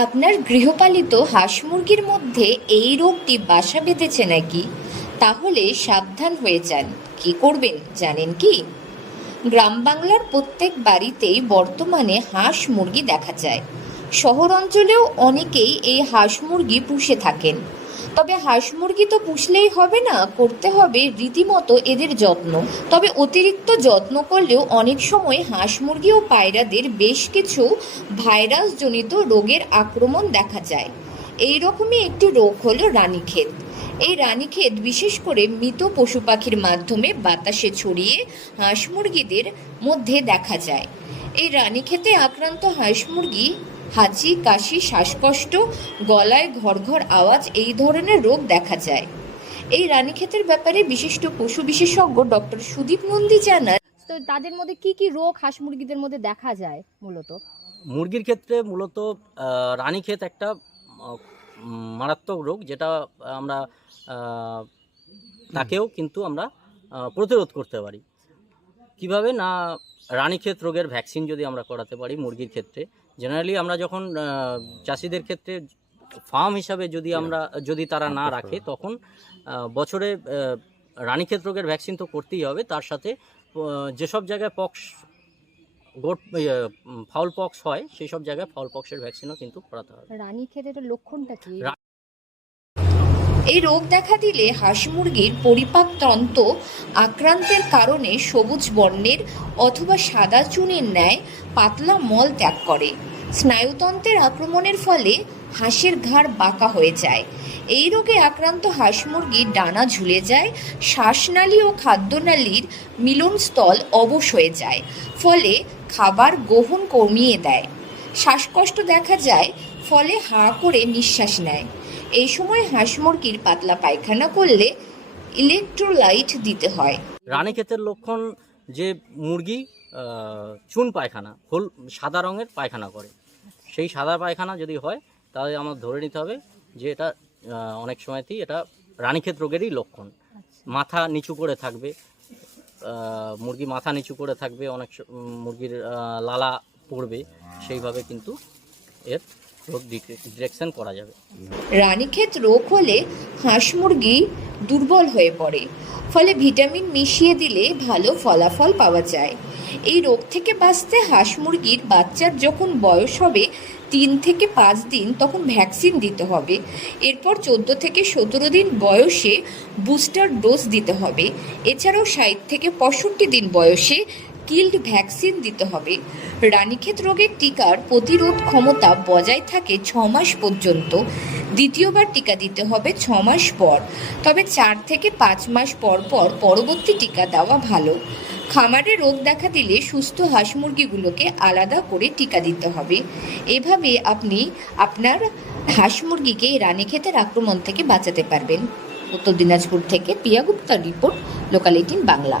আপনার গৃহপালিত হাঁস মুরগির মধ্যে এই রোগটি বাসা বেঁধেছে নাকি? তাহলে সাবধান হয়ে যান। কি করবেন জানেন কি? গ্রাম বাংলার প্রত্যেক বাড়িতেই বর্তমানে হাঁস মুরগি দেখা যায়। শহর অঞ্চলেও অনেকেই এই হাঁস মুরগি পুষে থাকেন। তবে হাঁস মুরগি তো পুষলেই হবে না, করতে হবে রীতিমতো এদের যত্ন। তবে অতিরিক্ত যত্ন করলেও অনেক সময় হাঁস মুরগি ও পায়রাদের বেশ কিছু ভাইরাসজনিত রোগের আক্রমণ দেখা যায়। এই রকমই একটি রোগ হলো রানীক্ষেত। এই রানীক্ষেত বিশেষ করে মৃত পশু পাখির মাধ্যমে বাতাসে ছড়িয়ে হাঁস মুরগিদের মধ্যে দেখা যায়। এই রানীক্ষেতে আক্রান্ত হাঁস মুরগি হাঁচি, কাশি, শ্বাসকষ্ট, গলায় ঘড়ঘড় আওয়াজ এই ধরনের রোগ দেখা যায়। এই রানীক্ষেতের ব্যাপারে বিশিষ্ট পশু বিশেষজ্ঞ ডক্টর সুদীপ নন্দী জানান, তো তাদের মধ্যে কি কি রোগ হাঁস মুরগিদের মধ্যে দেখা যায়? মূলত মুরগির ক্ষেত্রে মূলত রানীক্ষেত একটা মারাত্মক রোগ, যেটা আমরা তাকেও কিন্তু আমরা প্রতিরোধ করতে পারি। কিভাবে না, রানীক্ষেত রোগের ভ্যাকসিন যদি আমরা করাতে পারি মুরগির ক্ষেত্রে। জেনারেলি আমরা যখন চাষিদের ক্ষেত্রে ফার্ম হিসাবে যদি তারা না রাখে, তখন বছরে রানীক্ষেত রোগের ভ্যাকসিন তো করতেই হবে। তার সাথে যেসব জায়গায় ফাউল পক্স হয়, সেই সব জায়গায় ফাউল পক্সের ভ্যাকসিনও কিন্তু করাতে হবে। রানীক্ষেতের লক্ষণটা কি? এই রোগ দেখা দিলে হাঁস মুরগির পরিপাকতন্ত্র আক্রান্তের কারণে সবুজ বর্ণের অথবা সাদা চুনের ন্যায় পাতলা মল ত্যাগ করে। স্নায়ুতন্ত্রের আক্রমণের ফলে হাঁসের ঘাড় বাঁকা হয়ে যায়। এই রোগে আক্রান্ত হাঁস মুরগির ডানা ঝুলে যায়, শ্বাসনালী ও খাদ্যনালীর মিলনস্থল অবশ হয়ে যায়, ফলে খাবার গ্রহণ কমিয়ে দেয়। শ্বাসকষ্ট দেখা যায়, ফলে হাঁ করে নিঃশ্বাস নেয়। এই সময় হাঁস মুরগির পাতলা পায়খানা করলে ইলেকট্রোলাইট দিতে হয়। রানীক্ষেতের লক্ষণ যে মুরগি চুন পায়খানা, সাদা রঙের পায়খানা করে, সেই সাদা পায়খানা যদি হয়, তাহলে আমার ধরে নিতে হবে যে এটা অনেক সময়তেই এটা রানীক্ষেত রোগেরই লক্ষণ। মাথা নিচু করে থাকবে, মুরগি মাথা নিচু করে থাকবে, অনেক মুরগির লালা পড়বে, সেইভাবে কিন্তু এর রোগ ডিটেকশন করা যাবে। রানীক্ষেত রোগ হলে হাঁস মুরগি দুর্বল হয়ে পড়ে, ফলে ভিটামিন মিশিয়ে দিলে ভালো ফলাফল পাওয়া যায়। এই রোগ থেকে বাঁচতে হাঁস মুরগির বাচ্চার যখন বয়স হবে 3 থেকে 5 দিন, তখন ভ্যাকসিন দিতে হবে। এরপর 14 থেকে 17 দিন বয়সে বুস্টার ডোজ দিতে হবে। এছাড়াও 60 থেকে 65 দিন বয়সে কিল্ড ভ্যাকসিন দিতে হবে। রানীক্ষেত রোগের টিকার প্রতিরোধ ক্ষমতা বজায় থাকে 6 মাস পর্যন্ত। দ্বিতীয়বার টিকা দিতে হবে 6 মাস পর। তবে 4 থেকে 5 মাস পর পর পরবর্তী টিকা দেওয়া ভালো। খামারে রোগ দেখা দিলে সুস্থ হাঁস মুরগিগুলোকে আলাদা করে টিকা দিতে হবে। এভাবে আপনি আপনার হাঁস মুরগিকে রানীক্ষেতের আক্রমণ থেকে বাঁচাতে পারবেন। উত্তর দিনাজপুর থেকে পিয়া গুপ্তার রিপোর্ট, লোকাল 18 বাংলা।